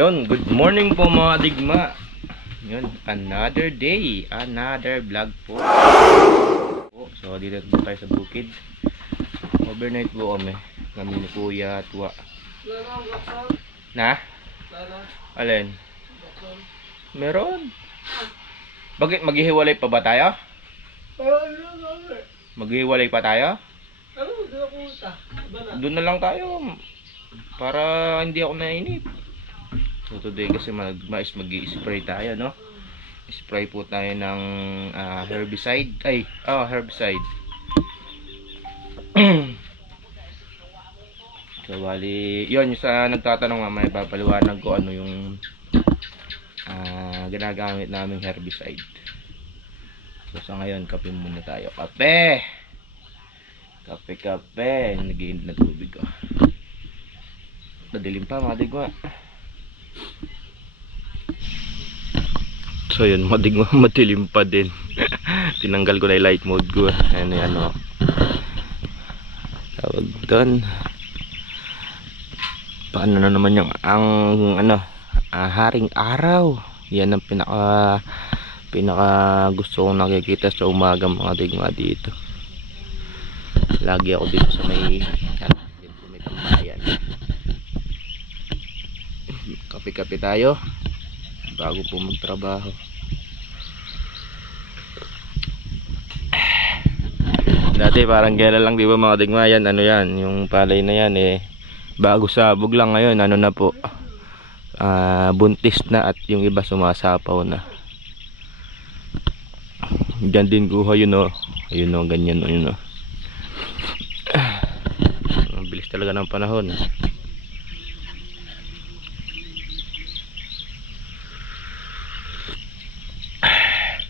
Yun, good morning po mga digma. Yun, another day, another vlog po. So dito tayo sa bukid. Overnight po kami ni Kuya Tuwa. Na? Alin? Meron. Bakit maghihiwalay pa ba tayo? Maghihiwalay pa tayo? Doon na lang tayo para hindi ako nainip. So today kasi mag-i-spray tayo, no? Spray po tayo ng herbicide. Herbicide. So bali, yun yung sa nagtatanong may papaliwanag ko ano yung ginagamit naming herbicide. So sa ngayon, kape muna tayo. Kape! Kape! Nag-iinit na tubig ko. Nadilim pa, mga digwa. So yun, madilim pa din. Tinanggal ko na yung light mode ko. Ano tawag doon, paano na naman yung haring araw. Yan ang pinaka gusto kong nakikita sa umaga mga digma dito. Lagi ako dito sa may tambayan. Kape tayo bago po magtrabaho. Dati parang gala lang, di ba mga digma? Yan, ano yan, yung palay na yan bago sabog lang. Ngayon ano na po, buntis na at yung iba sumasapaw na. Diyan din kuha yun ayun ganyan yun ang bilis talaga ng panahon.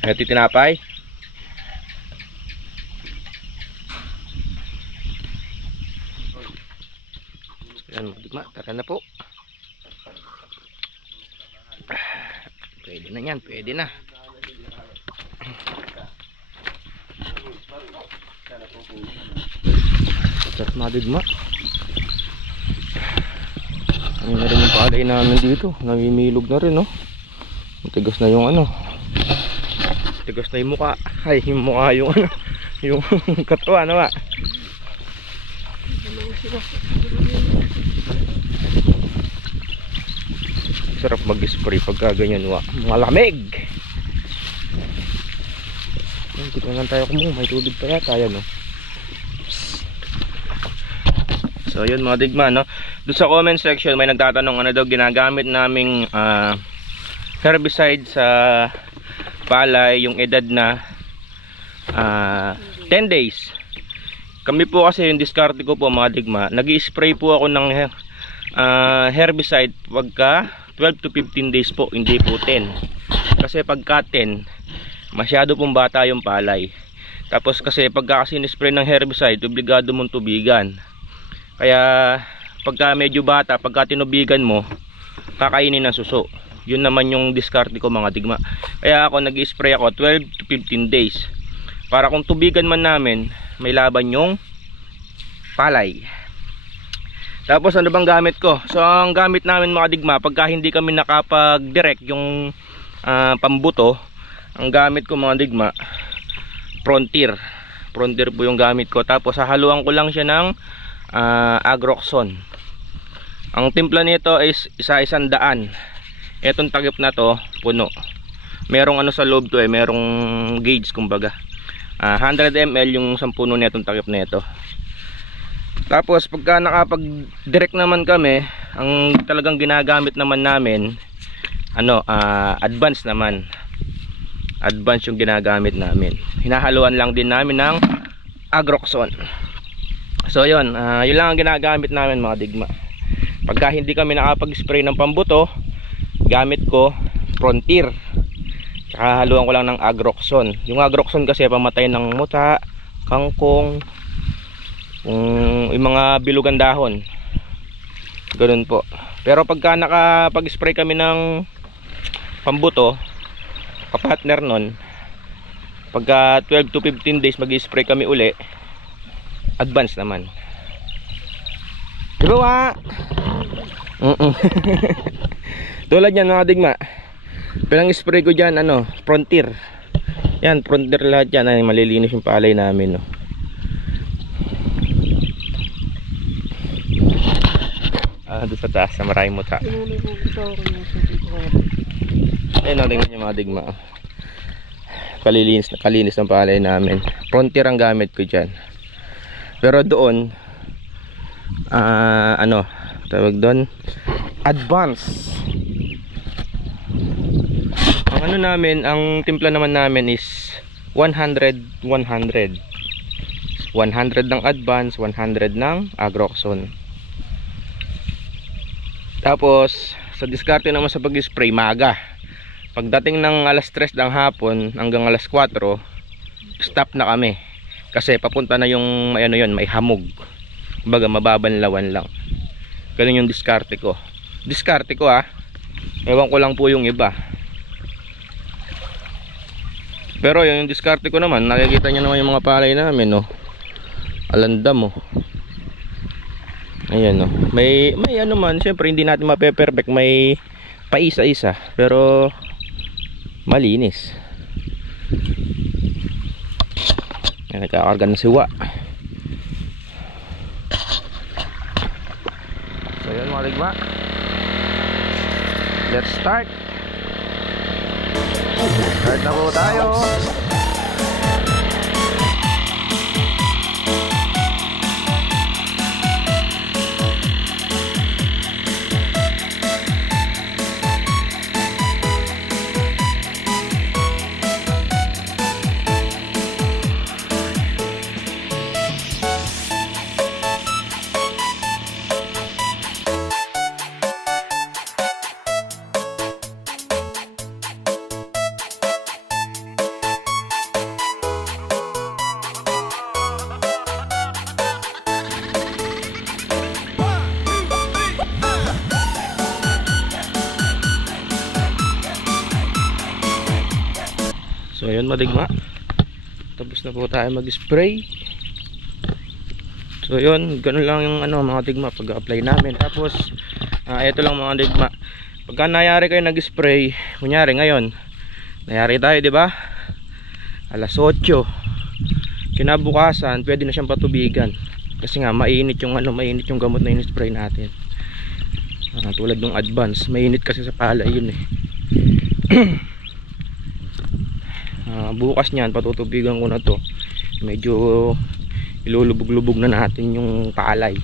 Ito tinapay. Yan, tara na po. Pwede na yan, pwede na. Sarap mga digma. Ano na rin yung palay namin dito. Namimilog na rin, no? Matigas na yung tigas na yung mukha. Ay, yung mukha, yung yung katawan, ba? Sarap mag-spray pagka ganyan, malamig. Dito lang tayo may tubig pa yata, yan, no? So, yun mga digma, no? Doon sa comment section, may nagtatanong ano daw ginagamit naming herbicide sa palay, yung edad na 10 days. Kami po kasi yung diskarte ko po mga digma, nag-i-spray po ako ng herbicide pagka 12 to 15 days po, hindi po 10. Kasi pagka 10, masyado pong bata yung palay. Tapos kasi pagka kasi ni-spray ng herbicide, obligado mong tubigan. Kaya pagka medyo bata, pagka tinubigan mo, kakainin ng suso. Yun naman yung diskarte ko mga digma. Kaya ako nag-spray ako 12 to 15 days. Para kung tubigan man namin, may laban yung palay. Tapos ano bang gamit ko? So ang gamit namin mga digma, pagka hindi kami nakapag-direct yung pambuto, ang gamit ko mga digma, Frontier. Frontier po yung gamit ko. Tapos hahaluan ko lang siya ng Agroxon. Ang timpla nito is isa-100. Etong takip na to, puno. Merong ano sa loob to merong gauge kumbaga. 100 ml yung isang puno nitong takip na ito. Tapos pagka nakapag-direct naman kami, ang talagang ginagamit naman namin advance naman. Advance yung ginagamit namin. Hinahaluan lang din namin ng Agroxon. So yun, yun lang ang ginagamit namin mga digma. Pagka hindi kami nakapag-spray ng pambuto, gamit ko Frontier. Tsaka haluan ko lang ng Agroxon. Yung Agroxon kasi pamatay ng muta, kangkong, yung mga bilugan dahon. Ganun po. Pero pagka nakapag-spray kami ng pambuto, kapartner nun, pagka 12 to 15 days mag-spray kami uli, advance naman. Diba wa? Tulad yan mga digma, pilang spray ko dyan, Frontier. Yan, Frontier lahat yan. Ay, malilinis yung palay namin, no? Doon sa taas, sa maraming muta. Ayun, tingnan nyo mga digma. Kalinis ng palay namin. Frontier ang gamit ko dyan. Pero doon, tawag doon, advance. Ang namin, ang timpla naman namin is 100 100 ng advance, 100 ng Agroxon. Tapos sa diskarte naman sa pag-spray, maga. Pagdating ng alas 3 ng hapon hanggang alas 4, stop na kami. Kasi papunta na yung may hamog. Kumbaga mababanlawan lang. Ganun yung diskarte ko. Ewan ko lang po yung iba. Pero yung diskarte ko naman, nakikita nyo naman yung mga palay namin, no? Alanda mo. Ayan, no? May man, syempre hindi natin mape-perfect, may paisa-isa, pero malinis. Ayan, nagkakarga ng siwa. So yun mga ligma, let's start na po tayo. So ayun madigma, tapos na po tayo mag-spray. So yun, ganun lang yung mga digma pag-apply namin. Tapos ito lang mga digma, pagka nayari kayo nag-spray, kunyari ngayon nayari tayo, di ba, alas 8, kinabukasan pwede na siyang patubigan kasi nga mainit yung gamot na in-spray natin. Tulad ng advance, mainit kasi sa palay yun eh. Bukas niyan patutubigan ko na to, medyo ilulubog-lubog na natin yung palay.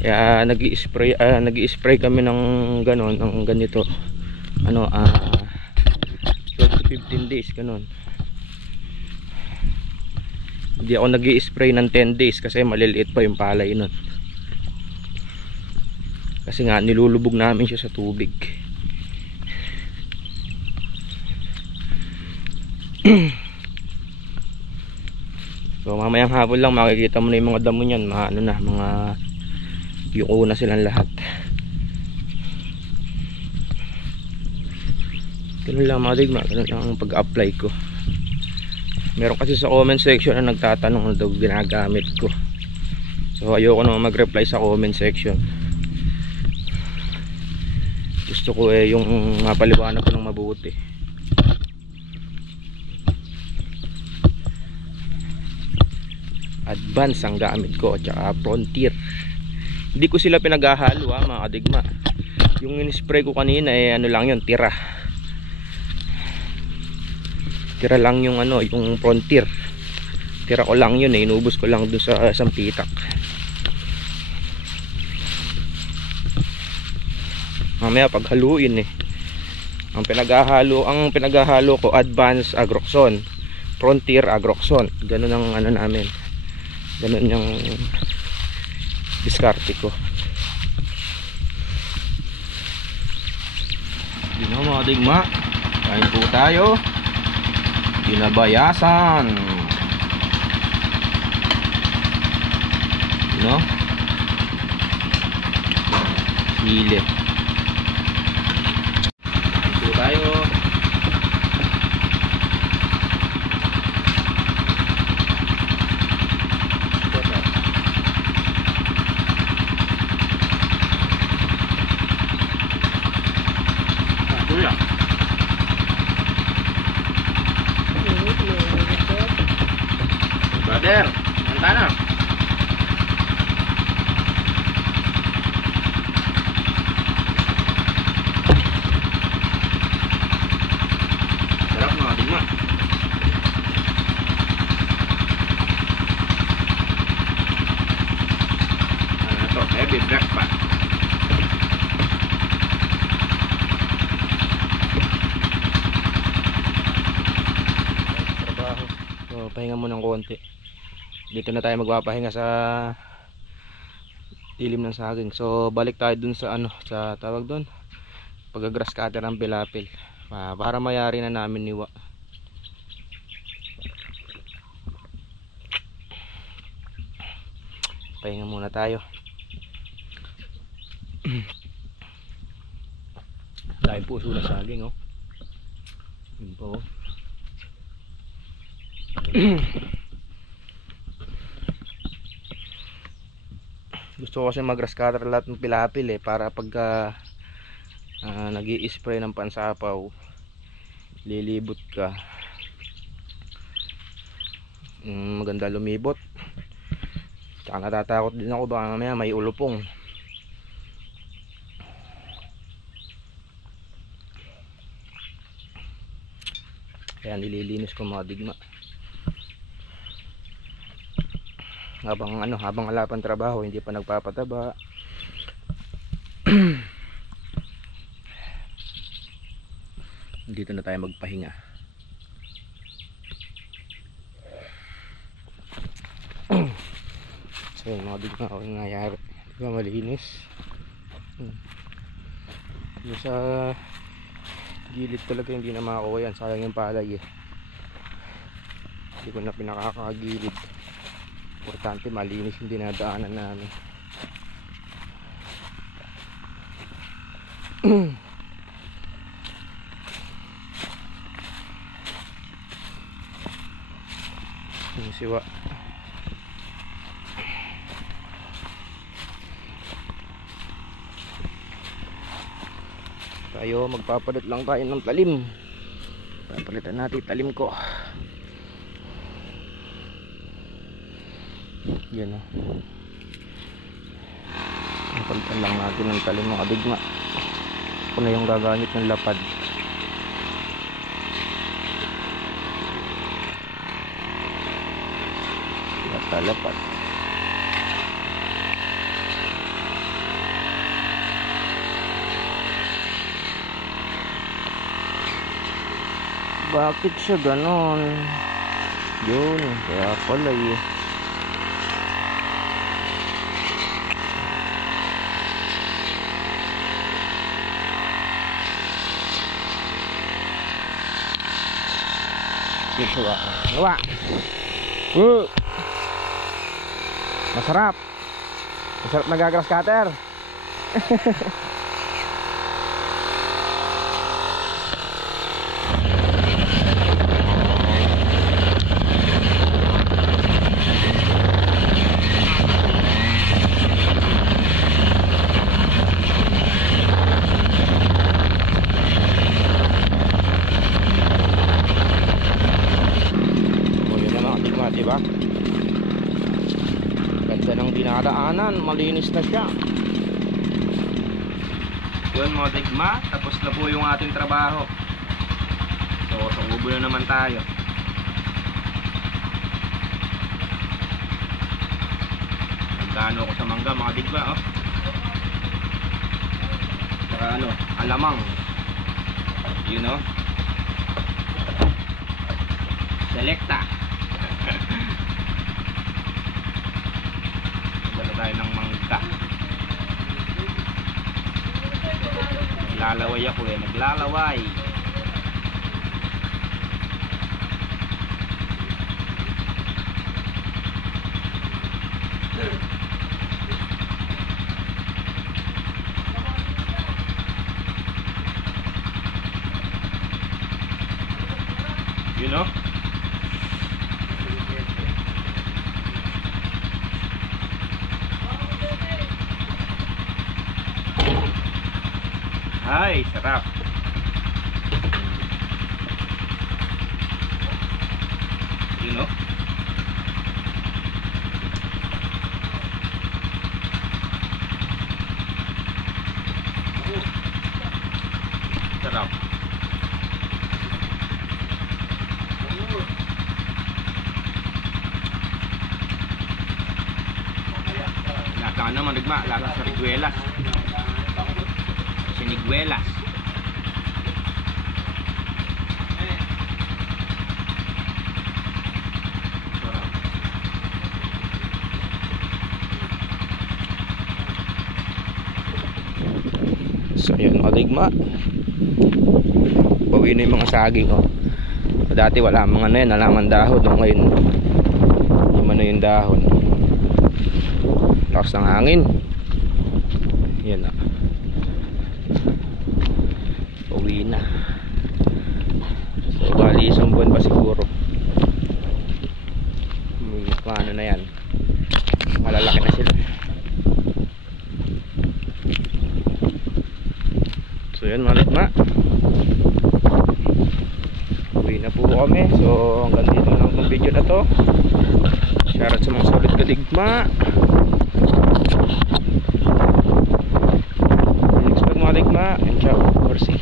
Kaya nag-i-spray kami ng ganon, ng ganito 12 to 15 days ganon. Hindi ako nag-i-spray ng 10 days kasi maliliit pa yung palay nun, kasi nga nilulubog namin siya sa tubig. So mamayang hapon lang makikita mo na yung mga damo niyan, mga yuko na silang lahat. Ganun lang mga digma, ganun lang ang pag-apply ko. Meron kasi sa comment section na nagtatanong ano daw ginagamit ko. So ayoko naman mag-reply sa comment section. Gusto ko yung mapaliwanag ko ng mabuti. Advance ang gamit ko at saka Frontier. Hindi ko sila pinaghahalo mga digma. Yung in-spray ko kanina lang yun, tira lang yung yung Frontier. Tira ko lang yun inubos ko lang dun sa isang pitak. Mamaya paghaluin ang pinaghahalo ko Advance Agroxon, Frontier Agroxon. Ganun ang namin. Ganun yung diskarte ko. Yun o mga digma, kain po tayo. Ginabayasan. Yun o, sili. Kain po tayo. Brother, manta na. Sarap mga digma. Ano na to? Heavy breakfast. Trabaho. So, pahinga mo ng konti. Dito na tayo magpapahinga sa ilim ng saging. So balik tayo dun sa ano, sa tawag dun, pag-grass cutter ng pilapil, para mayari na namin niwa. Pahinga muna tayo. Dahil puso na saging oh. Yun po oh. Gusto ko kasi mag-grass cutter lahat ng pilapil para pagka nag-i-spray ng pansapaw, lilibot ka, maganda lumibot. Tsaka natatakot din ako baka mamaya may ulupong. Kaya nililinis ko mga digma. Habang wala pang trabaho, hindi pa nagpapataba. Dito na tayo magpahinga. So mga digma, ako yung nangyayari. Diba malinis? Yung sa gilid talaga hindi na makakuha yan. Sayang yung palay Hindi ko na pinakakagilid. Importante malinis yung dinadaanan namin. Yung siwa. Tayo magpapalit lang tayo ng talim. Papalitan natin talim ko. Yan o. Napalitan lang natin ng talim mga digma. Ako na yung gagamit ng lapad. Lapad. Bakit siya ganon? Yun, kaya pala Gawa. Masarap nagagrass cutter. Diba? Ganda ng dinadaanan, malinis na siya. Yun mga digma, tapos na po yung ating trabaho. So, ubo na naman tayo. Nagkano ako sa mangga mga digma oh. Saka alamang. You know? Selecta. Dala tayo ng mangga. Naglalaway ako eh. Naglalaway. You know? Ay, sarap. You know? Sarap. Lasa naman digma, lasa sa riguelas. Siniguelas. So yun mga digma, bawi na yung mga saging oh. Dati wala mga na yun, alaman dahon no? Ngayon yung ano yung dahon, lakas ng hangin. Yan na, bawi na. So bali isang buwan pa siguro ano na yan, malalaki na sila. So yun mga digma, uwi na po kami. So hanggang dito lang itong video na to. Shoutout sa mga solid ka digma. Next vlog mga digma, and ciao, Orsi.